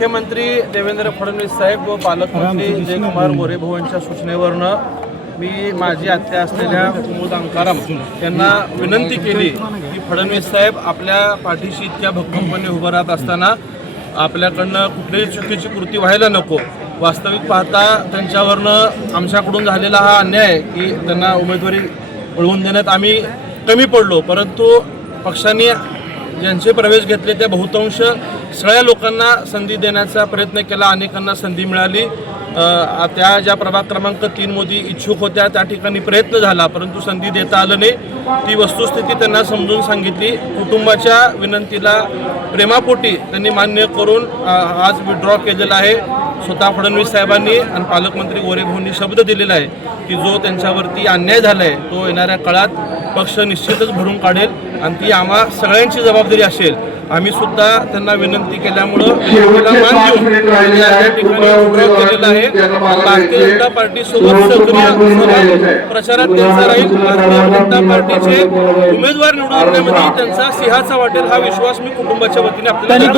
मुख्यमंत्री देवेंद्र फडणवीस साहेब व पालकमंत्री जयकुमार गोरे भाऊ यांच्या सूचनेवरनं मी माझी आत्या असलेल्या कुमुद अंकाराम यांना विनंती केली की फडणवीस साहेब आपल्या पाठीशी इतक्या भक्कमपणे उभं राहत असताना आपल्याकडनं कुठलीही चुकीची कृती व्हायला नको। वास्तविक पाहता त्यांच्यावरनं आमच्याकडून झालेला हा अन्याय आहे की त्यांना उमेदवारी मिळवून देण्यात आम्ही कमी पडलो, परंतु पक्षाने ज्यांचे प्रवेश घेतले त्या बहुतांश सगळ्या लोकांना संधी देण्याचा प्रयत्न केला, अनेकांना संधी मिळाली। त्या ज्या प्रभाग क्रमांक 3 मध्ये इच्छुक होत्या त्या ठिकाणी प्रयत्न झाला, परंतु संधी देता आलं नाही। ती वस्तुस्थिती त्यांना समजून सांगितली। कुटुंबाच्या विनंतीला प्रेमापोटी त्यांनी मान्य करून आज विड्रॉ केलेला आहे। स्वतः फडणवीस साहेबांनी आणि पालकमंत्री गोरे भाऊंनी शब्द दिलेला आहे की जो त्यांच्यावरती अन्याय झाला आहे तो येणाऱ्या काळात पक्ष निश्चितच भरून काढेल आणि ती आम्हा सगळ्यांची जबाबदारी असेल। आम्ही सुद्धा त्यांना विनंती केल्यामुळं मान देऊन या ठिकाणी विड्रॉ केलेला आहे। भारतीय जनता पार्टी सोबत सक्रिय प्रचारात त्यांचा राहील। भारतीय जनता पार्टीचे उमेदवार निवडून आणण्यामध्ये त्यांचा सिंहाचा वाटेल हा विश्वास मी कुटुंबाच्या वतीने आपल्याला